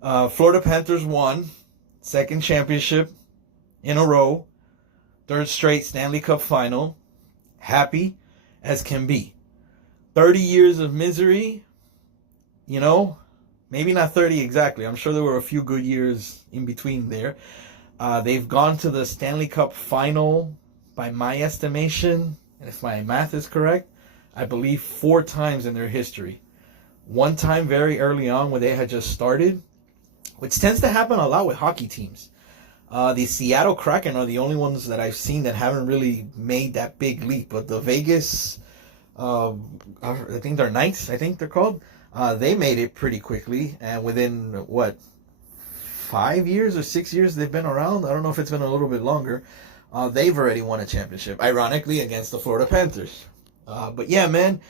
Florida Panthers won, second championship in a row, third straight Stanley Cup final. Happy as can be. 30 years of misery, you know, maybe not 30 exactly. I'm sure there were a few good years in between there. They've gone to the Stanley Cup final, by my estimation, and if my math is correct, I believe 4 times in their history. One time very early on when they had just started, which tends to happen a lot with hockey teams. The Seattle Kraken are the only ones that I've seen that haven't really made that big leap. But the Vegas, I think they're Knights, I think they're called, they made it pretty quickly. And within, 5 years or 6 years they've been around? I don't know if it's been a little bit longer. They've already won a championship, ironically, against the Florida Panthers. But yeah, man,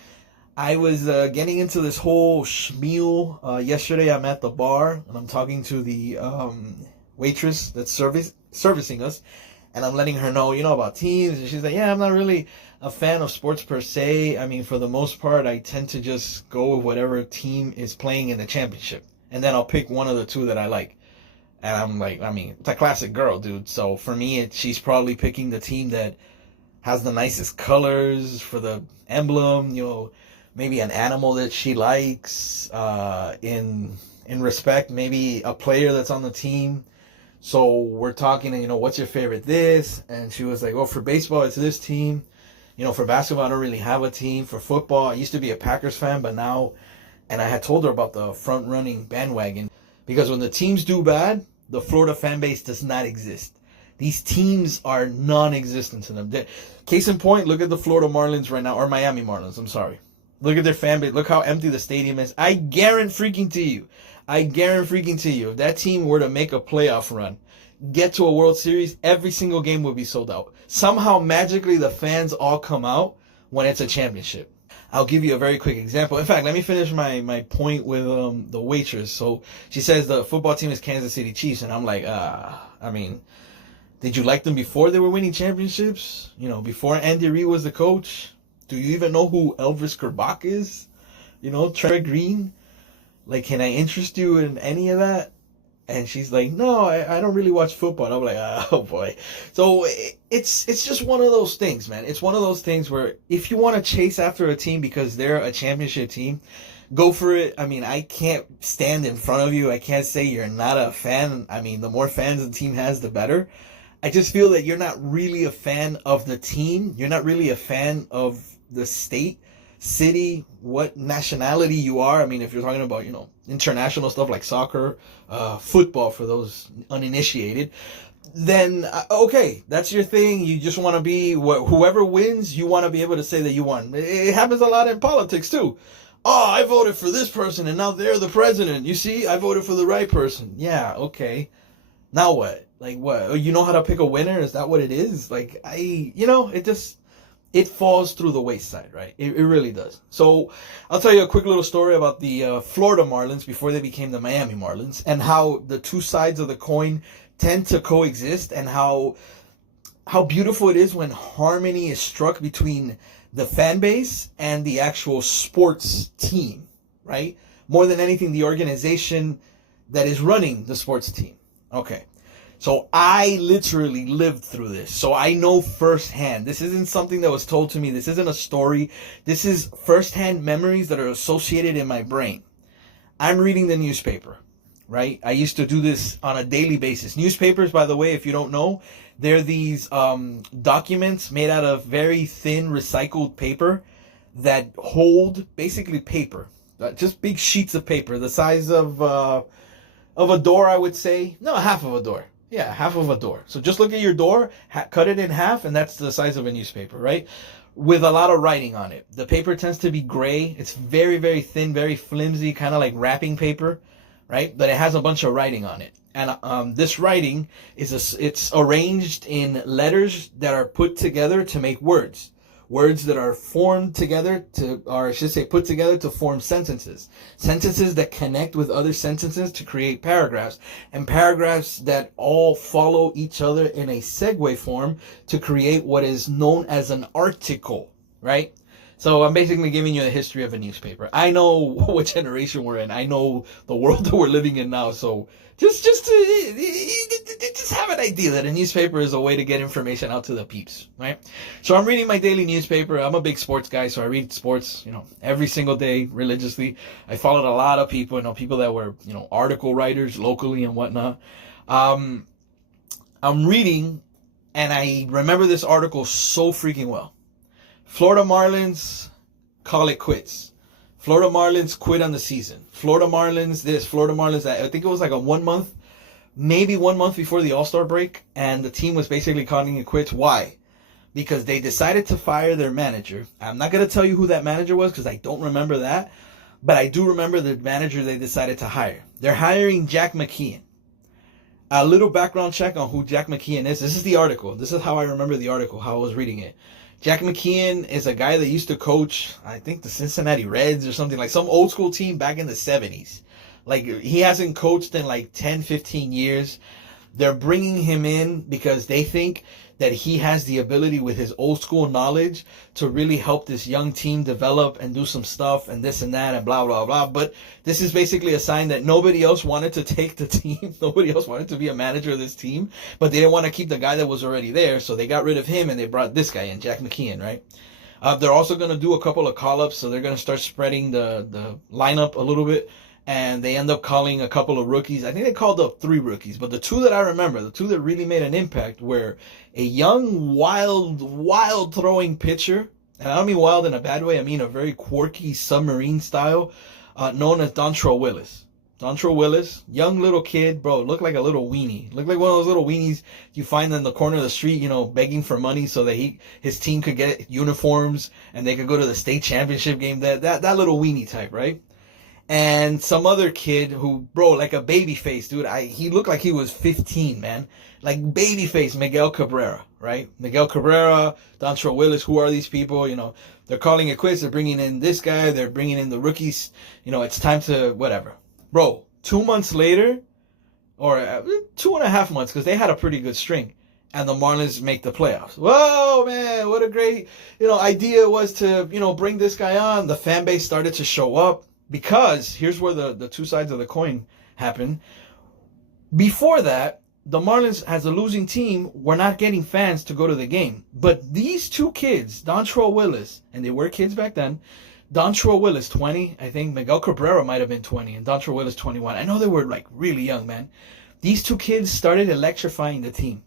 I was getting into this whole schmeal. Yesterday I'm at the bar, and I'm talking to the waitress that's servicing us, and I'm letting her know, about teams. And she's like, yeah, I'm not really a fan of sports per se. I mean, for the most part, I tend to just go with whatever team is playing in the championship. And then I'll pick one of the two that I like. And I'm like, I mean, it's a classic girl, dude. So for me, she's probably picking the team that has the nicest colors for the emblem, maybe an animal that she likes, in respect, maybe a player that's on the team. So we're talking, what's your favorite this? And she was like, well, for baseball, it's this team. For basketball, I don't really have a team. For football, I used to be a Packers fan, but now, and I had told her about the front-running bandwagon. Because when the teams do bad, the Florida fan base does not exist. These teams are non-existent to them. Case in point, look at the Florida Marlins right now, or Miami Marlins, I'm sorry. Look at their fan base. Look how empty the stadium is. I guarantee you, if that team were to make a playoff run, get to a World Series, every single game would be sold out. Somehow, magically, the fans all come out when it's a championship. I'll give you a very quick example. In fact, let me finish my point with the waitress. So she says the football team is Kansas City Chiefs, and I'm like, I mean, did you like them before they were winning championships? Before Andy Reid was the coach? Do you even know who Elvis Gerbach is? Trey Green? Like, can I interest you in any of that? And she's like, no, I don't really watch football. And I'm like, oh boy. So it's just one of those things, man. It's one of those things where if you want to chase after a team because they're a championship team, go for it. I mean, I can't stand in front of you. I can't say you're not a fan. I mean, the more fans the team has, the better. I just feel that you're not really a fan of the team. You're not really a fan of the state, city, what nationality you are. I mean, if you're talking about, international stuff like soccer, football for those uninitiated, then okay, that's your thing. You just want to be whoever wins, you want to be able to say that you won. It happens a lot in politics too. Oh, I voted for this person and now they're the president. You see, I voted for the right person. Yeah, okay. Now what? Like what? You know how to pick a winner? Is that what it is? Like it falls through the wayside, right? It really does. So I'll tell you a quick little story about the Florida Marlins before they became the Miami Marlins, and how the two sides of the coin tend to coexist, and how beautiful it is when harmony is struck between the fan base and the actual sports team, right? More than anything, the organization that is running the sports team. Okay. So I literally lived through this. So I know firsthand. This isn't something that was told to me. This isn't a story. This is firsthand memories that are associated in my brain. I'm reading the newspaper, right? I used to do this on a daily basis. Newspapers, by the way, if you don't know, they're these documents made out of very thin recycled paper that hold basically paper. Just big sheets of paper, the size of a door, I would say. No, half of a door. Yeah, half of a door. So just look at your door, cut it in half, and that's the size of a newspaper, right? With a lot of writing on it. The paper tends to be gray. It's very, very thin, very flimsy, kind of like wrapping paper, right? But it has a bunch of writing on it. And this writing it's arranged in letters that are put together to make words. Words that are formed together put together to form sentences. Sentences that connect with other sentences to create paragraphs. And paragraphs that all follow each other in a segue form to create what is known as an article, right? So I'm basically giving you a history of a newspaper. I know what generation we're in. I know the world that we're living in now. So just have an idea that a newspaper is a way to get information out to the peeps, right? So I'm reading my daily newspaper. I'm a big sports guy, so I read sports, every single day religiously. I followed a lot of people, people that were, article writers locally and whatnot. I'm reading, and I remember this article so freaking well. Florida Marlins call it quits. Florida Marlins quit on the season. Florida Marlins this, Florida Marlins that. I think it was like maybe 1 month before the All-Star break, and the team was basically calling it quits. Why? Because they decided to fire their manager. I'm not going to tell you who that manager was because I don't remember that, but I do remember the manager they decided to hire. They're hiring Jack McKeon. A little background check on who Jack McKeon is. This is the article. This is how I remember the article, how I was reading it. Jack McKeon is a guy that used to coach, I think, the Cincinnati Reds or something, like some old school team back in the 70s. Like, he hasn't coached in like 10, 15 years. They're bringing him in because they think that he has the ability with his old school knowledge to really help this young team develop and do some stuff and this and that and blah, blah, blah. But this is basically a sign that nobody else wanted to take the team. Nobody else wanted to be a manager of this team, but they didn't want to keep the guy that was already there. So they got rid of him and they brought this guy in, Jack McKeon, right? They're also going to do a couple of call-ups. So they're going to start spreading the lineup a little bit. And they end up calling a couple of rookies. I think they called up 3 rookies. But the 2 that I remember, the 2 that really made an impact were a young, wild throwing pitcher. And I don't mean wild in a bad way. I mean a very quirky submarine style, known as Dontrelle Willis. Dontrelle Willis, young little kid, bro, looked like a little weenie. Looked like one of those little weenies you find in the corner of the street, begging for money so that his team could get uniforms and they could go to the state championship game. That little weenie type, right? And some other kid who, bro, like a baby face, dude. He looked like he was 15, man. Like baby face, Miguel Cabrera, right? Miguel Cabrera, Dontrelle Willis, who are these people? They're calling it quits. They're bringing in this guy. They're bringing in the rookies. It's time to whatever. Bro, 2 months later, or 2.5 months, because they had a pretty good string, and the Marlins make the playoffs. Whoa, man, what a great, idea was to, bring this guy on. The fan base started to show up. Because here's where the 2 sides of the coin happen. Before that, the Marlins, as a losing team, were not getting fans to go to the game. But these 2 kids, Dontrelle Willis, and they were kids back then, Dontrelle Willis, 20, I think Miguel Cabrera might have been 20, and Dontrelle Willis, 21. I know they were like really young, man. These 2 kids started electrifying the team.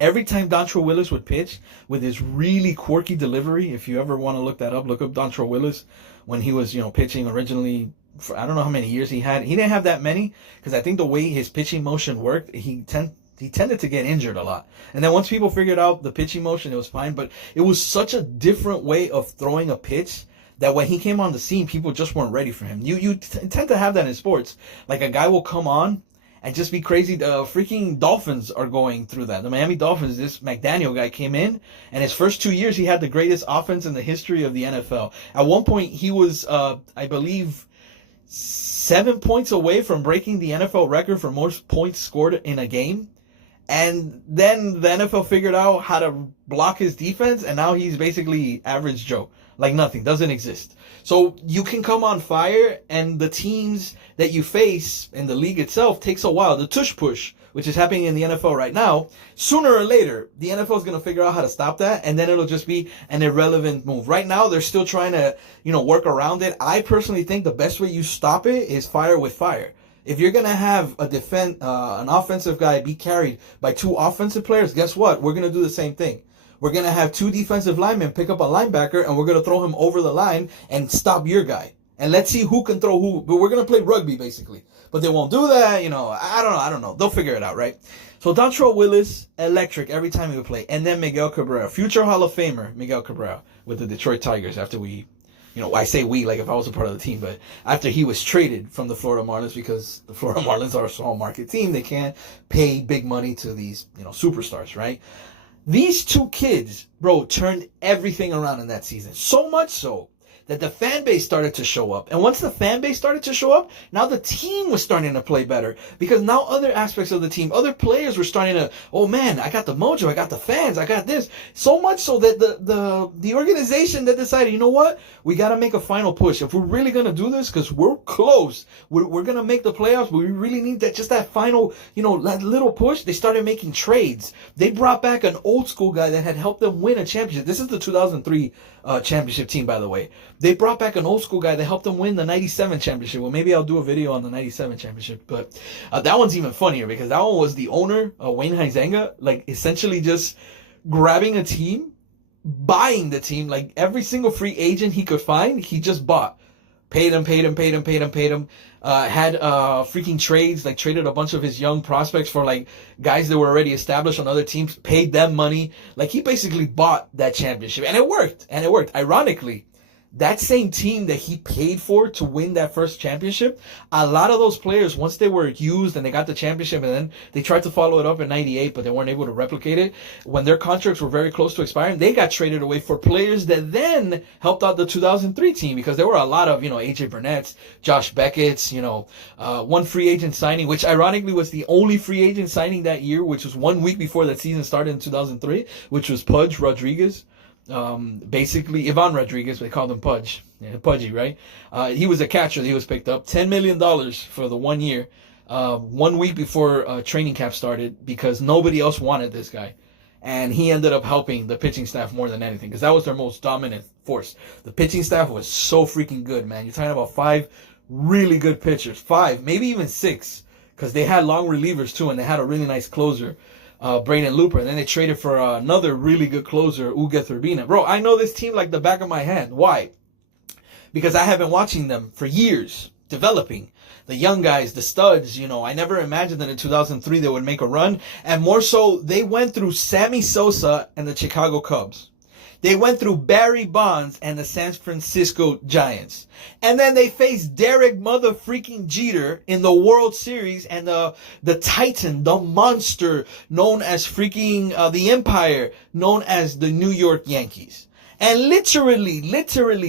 Every time Dontrelle Willis would pitch with his really quirky delivery, if you ever want to look that up, look up Dontrelle Willis when he was, pitching originally. For, I don't know how many years he had. He didn't have that many because I think the way his pitching motion worked, he tended to get injured a lot. And then once people figured out the pitching motion, it was fine. But it was such a different way of throwing a pitch that when he came on the scene, people just weren't ready for him. You tend to have that in sports. Like a guy will come on and just be crazy. The freaking Dolphins are going through that. The Miami Dolphins, this McDaniel guy came in, and his first 2 years, he had the greatest offense in the history of the NFL. At one point, he was, I believe, 7 points away from breaking the NFL record for most points scored in a game. And then the NFL figured out how to block his defense, and now he's basically average Joe. Like nothing, doesn't exist. So you can come on fire, and the teams that you face in the league itself takes a while. The tush push, which is happening in the NFL right now, sooner or later, the NFL is going to figure out how to stop that, and then it'll just be an irrelevant move. Right now, they're still trying to, work around it. I personally think the best way you stop it is fire with fire. If you're going to have an offensive guy be carried by 2 offensive players, guess what? We're going to do the same thing. We're going to have 2 defensive linemen pick up a linebacker, and we're going to throw him over the line and stop your guy. And let's see who can throw who. But we're going to play rugby, basically. But they won't do that. I don't know. They'll figure it out, right? So Dontrelle Willis, electric every time he would play. And then Miguel Cabrera, future Hall of Famer, Miguel Cabrera, with the Detroit Tigers after we, I say we like if I was a part of the team, but after he was traded from the Florida Marlins, because the Florida Marlins are a small market team, they can't pay big money to these, superstars, right? These 2 kids, bro, turned everything around in that season. So much so that the fan base started to show up. And once the fan base started to show up, now the team was starting to play better. Because now other aspects of the team, other players were starting to, oh man, I got the mojo, I got the fans, I got this. So much so that the organization that decided, you know what? We got to make a final push. If we're really going to do this, because we're close, we're going to make the playoffs, but we really need that final, that little push. They started making trades. They brought back an old school guy that had helped them win a championship. This is the 2003 championship team, by the way. They brought back an old school guy that helped them win the 97 championship. Well, maybe I'll do a video on the 97 championship, but that one's even funnier because that one was the owner, Wayne Huizenga, like essentially just grabbing a team, buying the team, like every single free agent he could find, he just bought. Paid him. Had freaking trades, like traded a bunch of his young prospects for like guys that were already established on other teams, paid them money. Like he basically bought that championship. And it worked. Ironically, that same team that he paid for to win that first championship, a lot of those players, once they were used and they got the championship and then they tried to follow it up in 98, but they weren't able to replicate it, when their contracts were very close to expiring, they got traded away for players that then helped out the 2003 team, because there were a lot of, AJ Burnett's, Josh Beckett's, one free agent signing, which ironically was the only free agent signing that year, which was 1 week before that season started in 2003, which was Pudge Rodriguez. Basically Ivan Rodriguez, they called him Pudge. Yeah, Pudgy, right? He was a catcher. He was picked up $10 million for the 1 year, 1 week before training camp started, because nobody else wanted this guy. And he ended up helping the pitching staff more than anything, because that was their most dominant force. The pitching staff was so freaking good, man. You're talking about 5 really good pitchers. 5, maybe even 6, because they had long relievers too, and they had a really nice closer. Braden Looper, and then they traded for another really good closer, Ugueth Urbina. Bro, I know this team like the back of my hand. Why? Because I have been watching them for years, developing. The young guys, the studs, I never imagined that in 2003 they would make a run. And more so, they went through Sammy Sosa and the Chicago Cubs. They went through Barry Bonds and the San Francisco Giants. And then they faced Derek mother freaking Jeter in the World Series, and the Titan, the monster known as freaking the Empire, known as the New York Yankees. And literally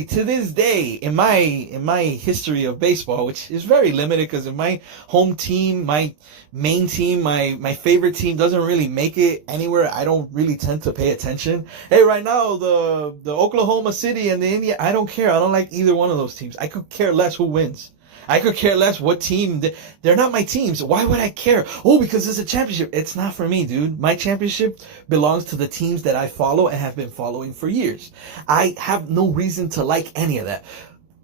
to this day, in my history of baseball, which is very limited because in my home team, my main team, my favorite team doesn't really make it anywhere, I don't really tend to pay attention. Hey, right now, the Oklahoma City and the India, I don't care. I don't like either one of those teams. I could care less who wins. I could care less what team. They're not my teams. Why would I care? Oh, because it's a championship. It's not for me, dude. My championship belongs to the teams that I follow and have been following for years. I have no reason to like any of that.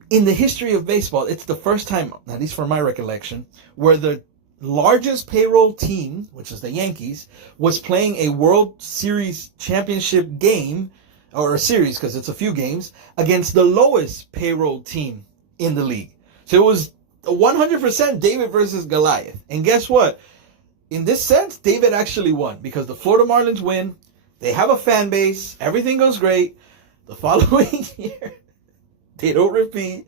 In the history of baseball, it's the first time, at least for my recollection, where the largest payroll team, which is the Yankees, was playing a World Series championship game, or a series because it's a few games, against the lowest payroll team in the league. So it was 100% David versus Goliath. And guess what? In this sense, David actually won, because the Florida Marlins win. They have a fan base. Everything goes great. The following year, they don't repeat.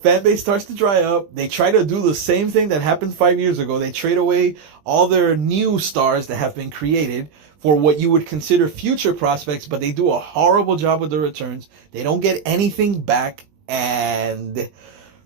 Fan base starts to dry up. They try to do the same thing that happened 5 years ago. They trade away all their new stars that have been created for what you would consider future prospects, but they do a horrible job with the returns. They don't get anything back, and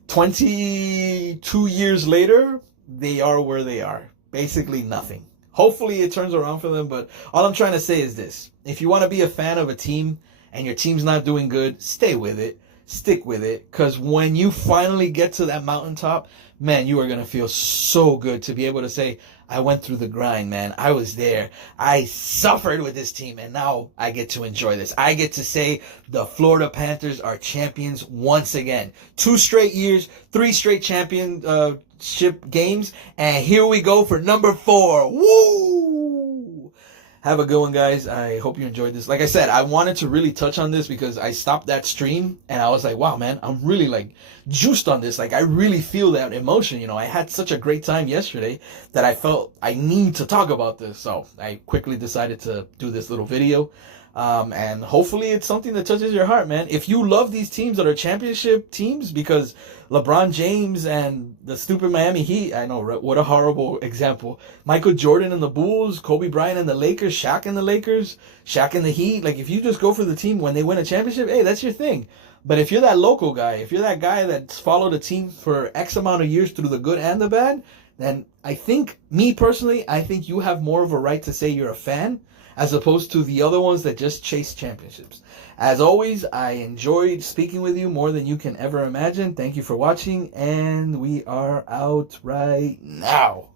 22 years later, they are where they are. Basically nothing. Hopefully it turns around for them, but all I'm trying to say is this. If you want to be a fan of a team and your team's not doing good, stay with it. Stick with it. Because when you finally get to that mountaintop, man, you are going to feel so good to be able to say, I went through the grind, man. I was there. I suffered with this team, and now I get to enjoy this. I get to say the Florida Panthers are champions once again. 2 straight years, 3 straight championship games, and here we go for number 4. Woo! Have a good one, guys. I hope you enjoyed this. Like I said, I wanted to really touch on this because I stopped that stream and I was like, wow, man, I'm really like juiced on this. Like I really feel that emotion. I had such a great time yesterday that I felt I need to talk about this. So I quickly decided to do this little video. And hopefully it's something that touches your heart, man. If you love these teams that are championship teams, because LeBron James and the stupid Miami Heat, I know, what a horrible example. Michael Jordan and the Bulls, Kobe Bryant and the Lakers, Shaq and the Lakers, Shaq and the Heat. Like, if you just go for the team when they win a championship, hey, that's your thing. But if you're that local guy, if you're that guy that's followed a team for X amount of years through the good and the bad, then I think, me personally, I think you have more of a right to say you're a fan as opposed to the other ones that just chase championships. As always, I enjoyed speaking with you more than you can ever imagine. Thank you for watching, and we are out right now.